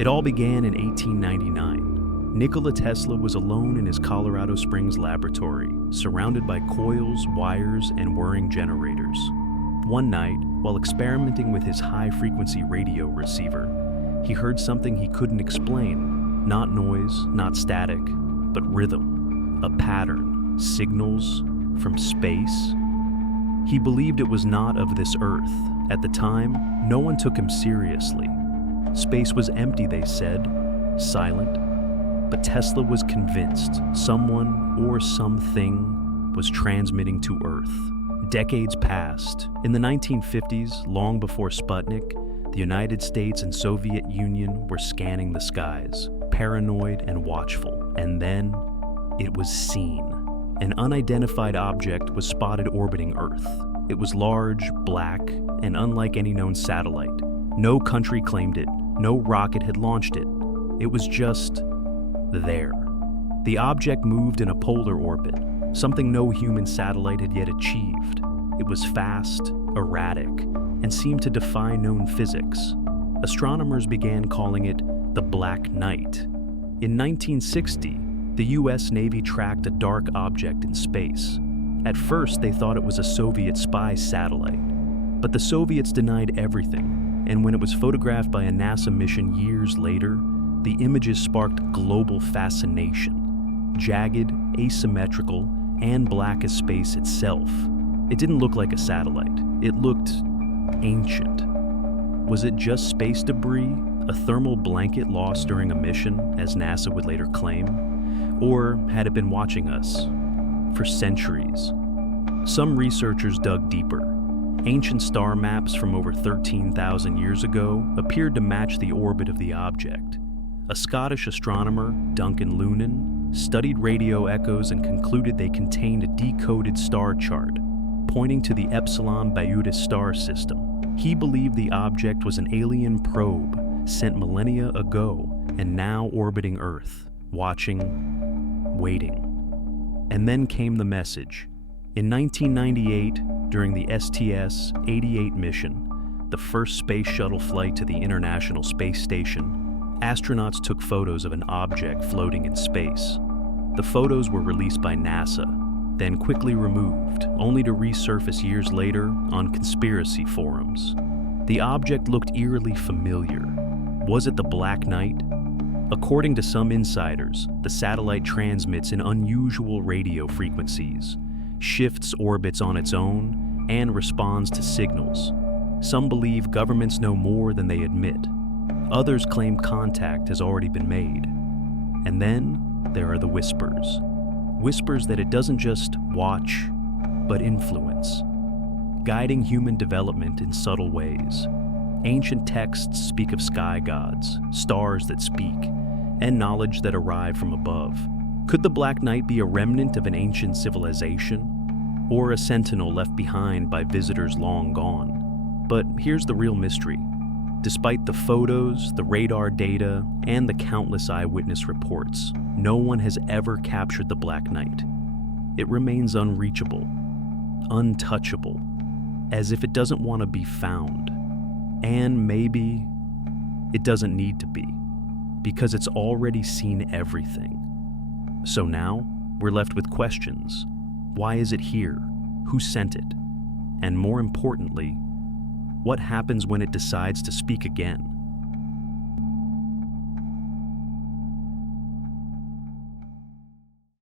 It all began in 1899. Nikola Tesla was alone in his Colorado Springs laboratory, surrounded by coils, wires, and whirring generators. One night, while experimenting with his high-frequency radio receiver, he heard something he couldn't explain. Not noise, not static, but rhythm, a pattern, signals from space. He believed it was not of this earth. At the time, no one took him seriously. Space was empty, they said, silent. But Tesla was convinced someone or something was transmitting to Earth. Decades passed. In the 1950s, long before Sputnik, the United States and Soviet Union were scanning the skies, paranoid and watchful. And then it was seen. An unidentified object was spotted orbiting Earth. It was large, black, and unlike any known satellite. No country claimed it. No rocket had launched it. It was just there. The object moved in a polar orbit, something no human satellite had yet achieved. It was fast, erratic, and seemed to defy known physics. Astronomers began calling it the Black Knight. In 1960, the US Navy tracked a dark object in space. At first, they thought it was a Soviet spy satellite. But the Soviets denied everything, and when it was photographed by a NASA mission years later, the images sparked global fascination. Jagged, asymmetrical, and black as space itself. It didn't look like a satellite. It looked ancient. Was it just space debris, a thermal blanket lost during a mission, as NASA would later claim? Or had it been watching us for centuries? Some researchers dug deeper. Ancient star maps from over 13,000 years ago appeared to match the orbit of the object. A Scottish astronomer, Duncan Lunan, studied radio echoes and concluded they contained a decoded star chart, pointing to the Epsilon Beta star system. He believed the object was an alien probe sent millennia ago and now orbiting Earth, watching, waiting. And then came the message. In 1998, during the STS-88 mission, the first space shuttle flight to the International Space Station, astronauts took photos of an object floating in space. The photos were released by NASA, then quickly removed, only to resurface years later on conspiracy forums. The object looked eerily familiar. Was it the Black Knight? According to some insiders, the satellite transmits in unusual radio frequencies, shifts orbits on its own, and responds to signals. Some believe governments know more than they admit. Others claim contact has already been made. And then there are the whispers. Whispers that it doesn't just watch, but influence, guiding human development in subtle ways. Ancient texts speak of sky gods, stars that speak, and knowledge that arrive from above. Could the Black Knight be a remnant of an ancient civilization, or a sentinel left behind by visitors long gone? But here's the real mystery. Despite the photos, the radar data, and the countless eyewitness reports, no one has ever captured the Black Knight. It remains unreachable, untouchable, as if it doesn't want to be found. And maybe it doesn't need to be, because it's already seen everything. So now, we're left with questions. Why is it here? Who sent it? And more importantly, what happens when it decides to speak again?